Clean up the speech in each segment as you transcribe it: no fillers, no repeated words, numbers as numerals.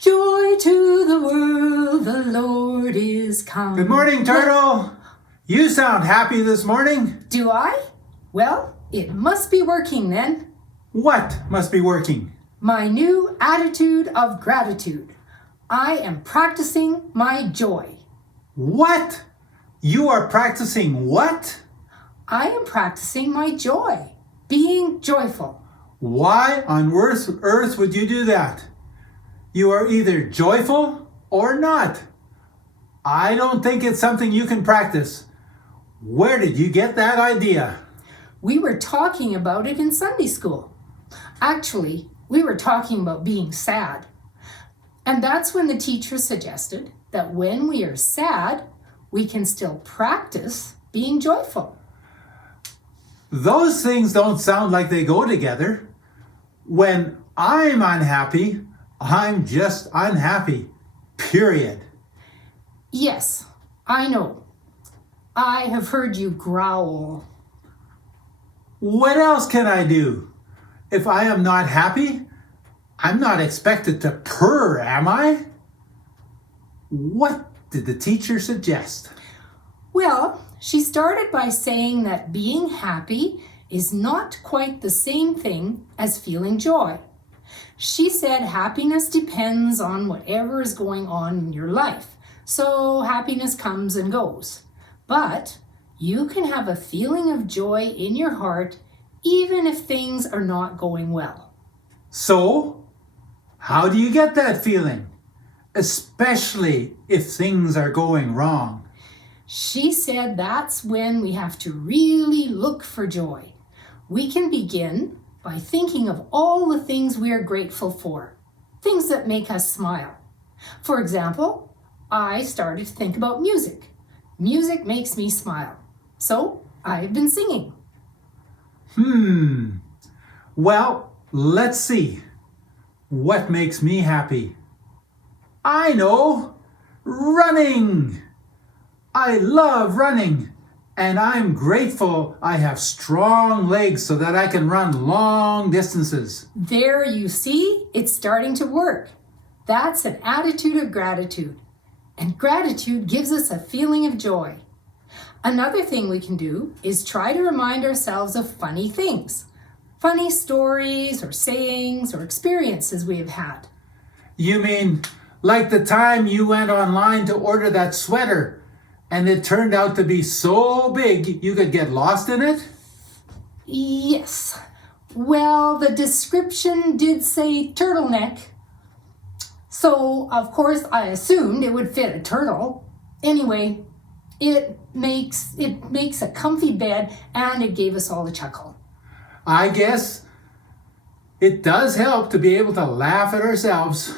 Joy to the world, the Lord is come. Good morning, Turtle. You sound happy this morning. Do I? Well, it must be working then. What must be working? My new attitude of gratitude. I am practicing my joy. What? You are practicing what? I am practicing my joy, being joyful. Why on earth would you do that? You are either joyful or not. I don't think it's something you can practice. Where did you get that idea? We were talking about it in Sunday school. Actually, we were talking about being sad. And that's when the teacher suggested that when we are sad, we can still practice being joyful. Those things don't sound like they go together. When I'm unhappy, I'm just unhappy, period. Yes, I know. I have heard you growl. What else can I do? If I am not happy, I'm not expected to purr, am I? What did the teacher suggest? Well, she started by saying that being happy is not quite the same thing as feeling joy. She said happiness depends on whatever is going on in your life. So happiness comes and goes. But you can have a feeling of joy in your heart even if things are not going well. So, how do you get that feeling? Especially if things are going wrong. She said that's when we have to really look for joy. We can begin by thinking of all the things we are grateful for, things that make us smile. For example, I started to think about music. Music makes me smile, so I've been singing. Well, let's see. What makes me happy? I know! Running! I love running, and I'm grateful I have strong legs so that I can run long distances. There you see, it's starting to work. That's an attitude of gratitude, and gratitude gives us a feeling of joy. Another thing we can do is try to remind ourselves of funny things, funny stories or sayings or experiences we have had. You mean like the time you went online to order that sweater and it turned out to be so big you could get lost in it? Yes. Well, the description did say turtleneck. So, of course, I assumed it would fit a turtle. Anyway, it makes a comfy bed and it gave us all a chuckle. I guess it does help to be able to laugh at ourselves.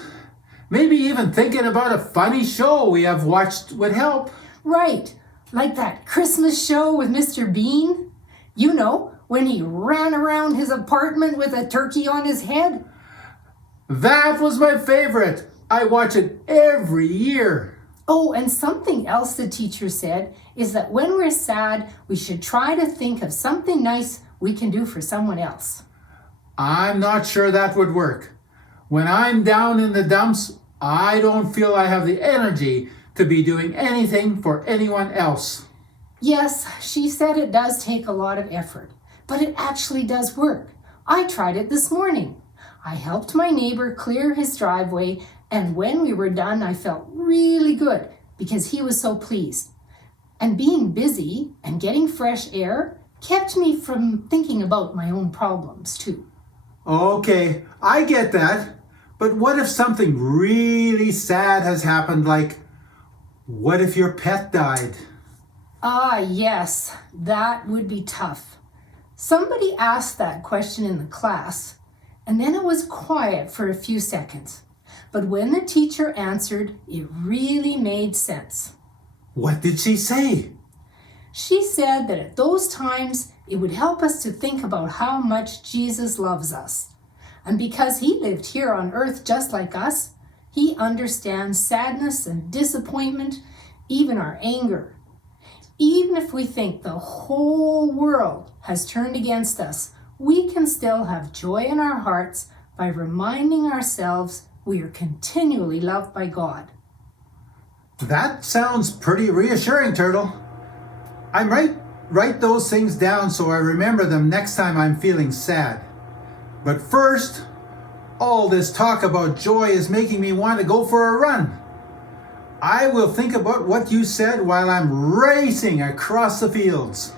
Maybe even thinking about a funny show we have watched would help. Right, like that Christmas show with Mr. Bean. You know, when he ran around his apartment with a turkey on his head. That was my favorite. I watch it every year. Oh, and something else the teacher said is that when we're sad, we should try to think of something nice we can do for someone else. I'm not sure that would work. When I'm down in the dumps, I don't feel I have the energy to be doing anything for anyone else. Yes, she said it does take a lot of effort, but it actually does work. I tried it this morning. I helped my neighbor clear his driveway, and when we were done, I felt really good because he was so pleased. And being busy and getting fresh air kept me from thinking about my own problems too. Okay, I get that. But what if something really sad has happened, like what if your pet died? Ah, yes, that would be tough. Somebody asked that question in the class, and then it was quiet for a few seconds. But when the teacher answered, it really made sense. What did she say? She said that at those times, it would help us to think about how much Jesus loves us. And because he lived here on earth just like us, he understands sadness and disappointment, even our anger. Even if we think the whole world has turned against us, we can still have joy in our hearts by reminding ourselves We are continually loved by God. That sounds pretty reassuring, Turtle. I might write those things down so I remember them next time I'm feeling sad. But first, all this talk about joy is making me want to go for a run. I will think about what you said while I'm racing across the fields.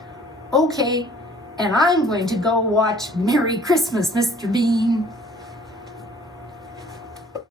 Okay, and I'm going to go watch Merry Christmas, Mr. Bean.